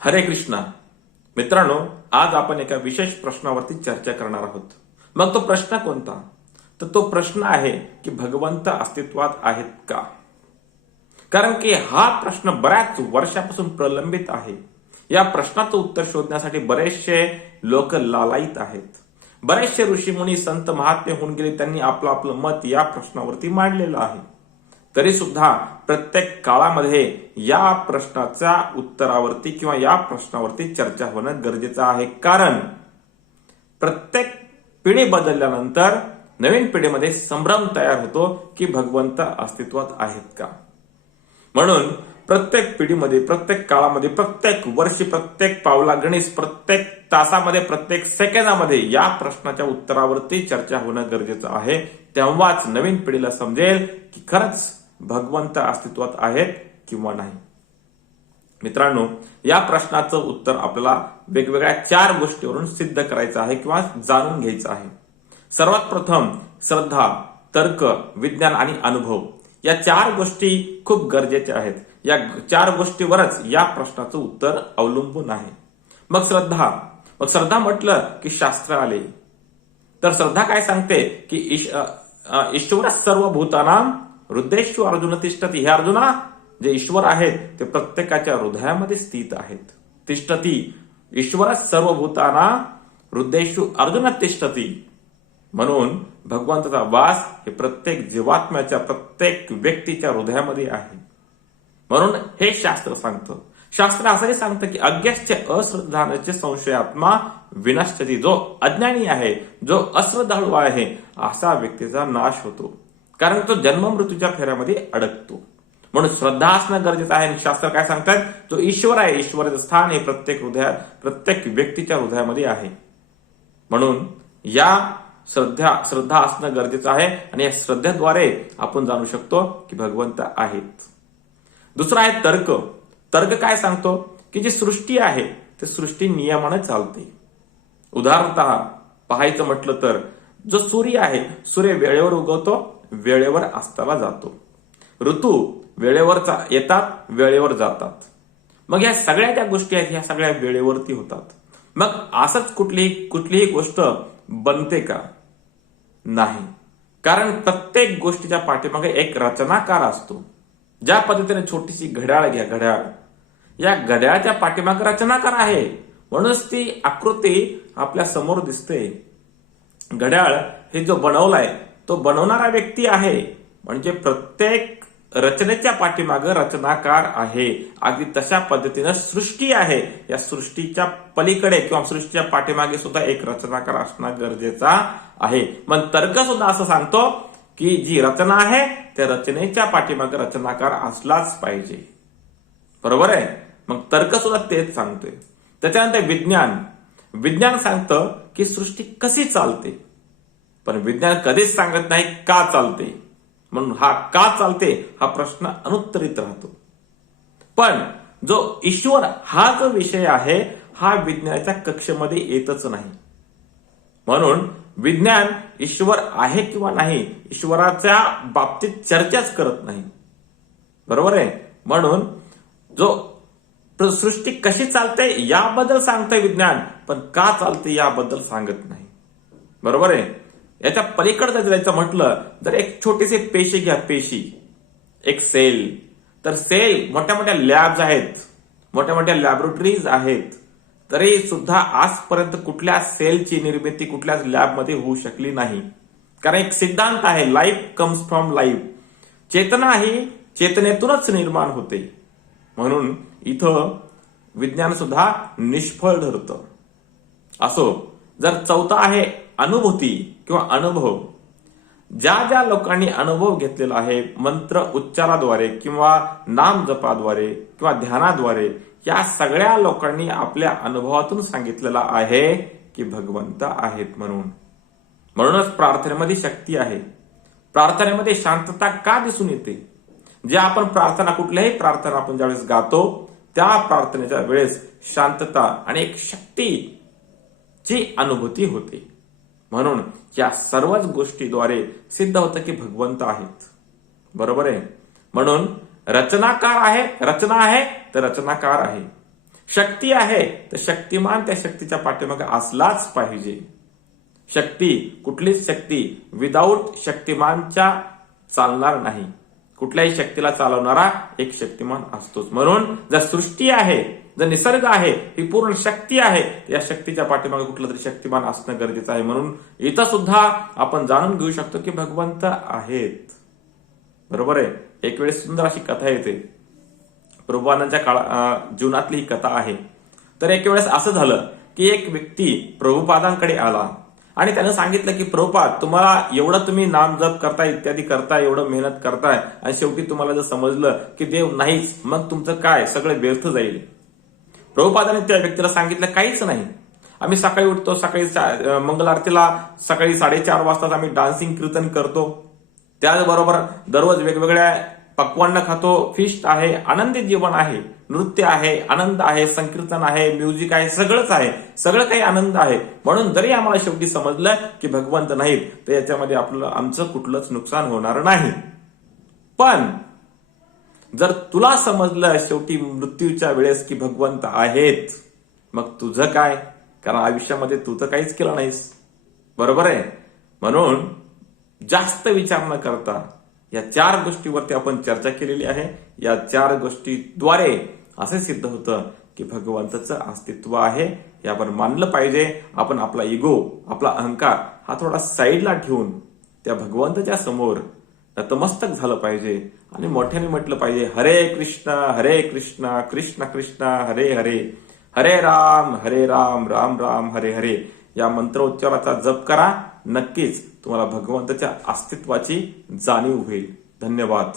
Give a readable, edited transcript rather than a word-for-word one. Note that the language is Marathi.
हरे कृष्णा. मित्रांनो, आज आपण एका विशेष प्रश्नावरती चर्चा करणार आहोत. मग तो प्रश्न कोणता? तर तो प्रश्न आहे की भगवंत अस्तित्वात आहेत का? कारण की हा प्रश्न बऱ्याच वर्षापासून प्रलंबित आहे. या प्रश्नाचं उत्तर शोधण्यासाठी बरेचसे लोक लालायित आहेत. बरेचसे ऋषीमुनी संत महात्मे होऊन गेले, त्यांनी आपलं आपलं मत या प्रश्नावरती मांडलेलं आहे. तरी सुद्धा प्रत्येक काळामध्ये या प्रश्नाच्या उत्तरावरती किंवा या प्रश्नावरती चर्चा होणं गरजेचं आहे. कारण प्रत्येक पिढी बदलल्यानंतर नवीन पिढीमध्ये संभ्रम तयार होतो की भगवंत अस्तित्वात आहेत का. म्हणून प्रत्येक पिढीमध्ये, प्रत्येक काळामध्ये, प्रत्येक वर्षी, प्रत्येक पावलागणिक, प्रत्येक तासामध्ये, प्रत्येक सेकंदामध्ये या प्रश्नाच्या उत्तरावरती चर्चा होणं गरजेचं आहे. तेव्हाच नवीन पिढीला समजेल की खरंच भगवंत अस्तित्वात आहेत किंवा नाही. मित्रांनो, या प्रश्नाचं उत्तर आपल्याला वेगवेगळ्या 4 गोष्टीवरून सिद्ध करायचं आहे किंवा जाणून घ्यायचं आहे. सर्वात प्रथम श्रद्धा, तर्क, विज्ञान आणि अनुभव या 4 गोष्टी खूप गरजेच्या आहेत. या 4 गोष्टीवरच या प्रश्नाचं उत्तर अवलंबून आहे. मग श्रद्धा म्हटलं की शास्त्र आले. तर श्रद्धा काय सांगते की ईश्वर सर्व भूतानां हृदयेषु अर्जुन तिष्ठती. हे अर्जुना, जे ईश्वर आहेत ते प्रत्येकाच्या हृदयामध्ये स्थित आहेत. तिष्ठती ईश्वर सर्व भूतानां हृदयेषु अर्जुन तिष्ठती. म्हणून भगवंताचा वास हे प्रत्येक जीवात्म्याच्या, प्रत्येक व्यक्तीच्या हृदयामध्ये आहे. म्हणून हे शास्त्र सांगतं. शास्त्र असंही सांगतं की अज्ञस्य अश्रद्धानस्य संशयात्मा विनश्यती. जो अज्ञानी आहे, जो अश्रद्धाळू आहे, असा व्यक्तीचा नाश होतो. कारण तो जन्म मृत्यूच्या फेऱ्यामध्ये अडकतो. म्हणून श्रद्धा असणं गरजेचं आहे. शास्त्र काय सांगतात? जो ईश्वर आहे, ईश्वराचं स्थान हे प्रत्येक व्यक्तीच्या हृदयामध्ये आहे. म्हणून या श्रद्धा असणं गरजेचं आहे आणि या श्रद्धेद्वारे आपण जाणू शकतो की भगवंत आहेत. दुसरा आहे तर्क. तर्क काय सांगतो की जी सृष्टी आहे ते सृष्टी नियमाने चालते. उदाहरणतः पाहायचं म्हटलं तर जो सूर्य आहे, सूर्य वेळेवर उगवतो, वेळेवर अस्ताला जातो. ऋतू वेळेवर येतात, वेळेवर जातात. मग या सगळ्या ज्या गोष्टी आहेत ह्या सगळ्या वेळेवरती होतात. मग असंच कुठलीही गोष्ट बनते का? नाही. कारण प्रत्येक गोष्टीच्या पाठीमागे एक रचनाकार असतो. ज्या पद्धतीने छोटीशी घड्याळ घ्या, घड्याळ, या घड्याळाच्या पाठीमागे रचनाकार आहे, म्हणूनच ती आकृती आपल्या समोर दिसते. घड्याळ हे जो बनवलाय तो बनवणारा व्यक्ती आहे. म्हणजे प्रत्येक रचनेच्या पाठीमागे रचनाकार आहे. अगदी तशा पद्धतीनं सृष्टी आहे. या सृष्टीच्या पलीकडे किंवा सृष्टीच्या पाठीमागे सुद्धा एक रचनाकार असणं गरजेचा आहे. मग तर्क सुद्धा असं सांगतो की जी रचना आहे त्या रचनेच्या पाठीमागे रचनाकार असलाच पाहिजे. बरोबर आहे. मग तर्क सुद्धा तेच सांगतोय. त्याच्यानंतर विज्ञान सांगतं की सृष्टी कशी चालते, पण विज्ञान कधीच सांगत नाही का चालते. म्हणून हा का चालते हा प्रश्न अनुत्तरित राहतो. पण जो ईश्वर हा जो विषय आहे हा विज्ञानाच्या कक्षेमध्ये येतच नाही. म्हणून विज्ञान ईश्वर आहे किंवा नाही ईश्वराच्या बाबतीत चर्चाच करत नाही. बरोबर आहे. म्हणून जो सृष्टी कशी चालते याबद्दल सांगतंय विज्ञान, पण का चालते याबद्दल सांगत नाही. बरोबर आहे. याच्या पलीकडे जायचं म्हटलं तर एक छोटीशी पेशी घ्या, पेशी, एक सेल. तर सेल मोठ्या मोठ्या लॅब्स आहेत, मोठ्या मोठ्या लॅबोरेटरीज आहेत. तरी सुद्धा आजपर्यंत कुठल्या सेलची निर्मिती कुठल्याच लॅबमध्ये होऊ शकली नाही. कारण एक सिद्धांत आहे, लाईफ कम्स फ्रॉम लाईफ. चेतना ही चेतनेतूनच निर्माण होते. म्हणून इथं विज्ञान सुद्धा निष्फळ ठरतं. असो, जर चौथा आहे अनुभूती किंवा अनुभव. ज्या लोकांनी अनुभव घेतलेला आहे मंत्र उच्चाराद्वारे किंवा नाम जपाद्वारे किंवा ध्यानाद्वारे, या सगळ्या लोकांनी आपल्या अनुभवातून सांगितलेलं आहे की भगवंत आहेत. म्हणूनच प्रार्थनेमध्ये शक्ती आहे. प्रार्थनेमध्ये शांतता का दिसून येते? जे आपण कुठल्याही प्रार्थना आपण ज्यावेळेस गातो त्या प्रार्थनेच्या वेळेस शांतता आणि एक शक्तीची अनुभूती होते. म्हणून या सर्वच गोष्टीद्वारे सिद्ध होतं की भगवंत आहेत. बरोबर आहे. म्हणून रचना आहे तर रचनाकार आहे. शक्ती आहे तर शक्तिमान त्या शक्तीच्या पाठीमागे असलाच पाहिजे. शक्ती, कुठलीच शक्ती विदाऊट शक्तिमानच्या चालणार नाही. कुठल्याही शक्तीला चालवणारा एक शक्तिमान असतोच. म्हणून जर सृष्टी आहे, जर निसर्ग आहे, ही पूर्ण शक्ती आहे, या शक्तीच्या पाठीमागे कुठलं तरी शक्तिमान असणं गरजेचं आहे. म्हणून इथं सुद्धा आपण जाणून घेऊ शकतो की भगवंत आहेत. बरोबर आहे. एक वेळेस सुंदर अशी कथा येते, प्रभुपादांच्या जीवनातली ही कथा आहे. तर एक वेळेस असं झालं की एक व्यक्ती प्रभुपादांकडे आला आणि त्यानं सांगितलं की प्रभुपाद, तुम्हाला एवढं तुम्ही नाम जप करताय, इत्यादी करताय, एवढं मेहनत करताय आणि शेवटी तुम्हाला जर समजलं की देव नाहीच, मग तुमचं काय, सगळं व्यर्थ जाईल. प्रभुपादाने त्या व्यक्तीला सांगितलं काहीच नाही. आम्ही सकाळी उठतो, सकाळी मंगल आरतीला सकाळी 4:30 वाजता आम्ही डान्सिंग कीर्तन करतो, त्याचबरोबर दररोज वेगवेगळ्या पक्वान्न खातो, फिस्ट आहे, आनंदी जीवन आहे, नृत्य आहे, आनंद आहे, संकीर्तन आहे, म्युझिक आहे, सगळंच आहे, सगळं काही आनंद आहे. म्हणून जरी आम्हाला शेवटी समजलं की भगवंत नाहीत, तर याच्यामध्ये आमचं कुठलंच नुकसान होणार नाही. पण जर तुला समजलं शेवटी मृत्यूच्या वेळेस की भगवंत आहेत, मग तुझं काय? कारण आयुष्यामध्ये तू तर काहीच केलं नाहीस. बरोबर आहे. म्हणून जास्त विचार न करता या 4 गोष्टीवरती आपण चर्चा केलेली आहे. या 4 गोष्टीद्वारे असे सिद्ध होतं की भगवंताचं अस्तित्व आहे, हे आपण मानलं पाहिजे. आपण आपला इगो, आपला अहंकार हा थोडा साईडला ठेवून त्या भगवंताच्या समोर नतमस्तक झालं पाहिजे आणि मोठ्याने म्हटलं पाहिजे, हरे कृष्ण कृष्ण कृष्ण हरे हरे, हरे राम राम राम हरे हरे. या मंत्रोच्चाराचा जप करा. नक्कीच तुम्हाला भगवंताच्या अस्तित्वाची जाणीव होईल. धन्यवाद.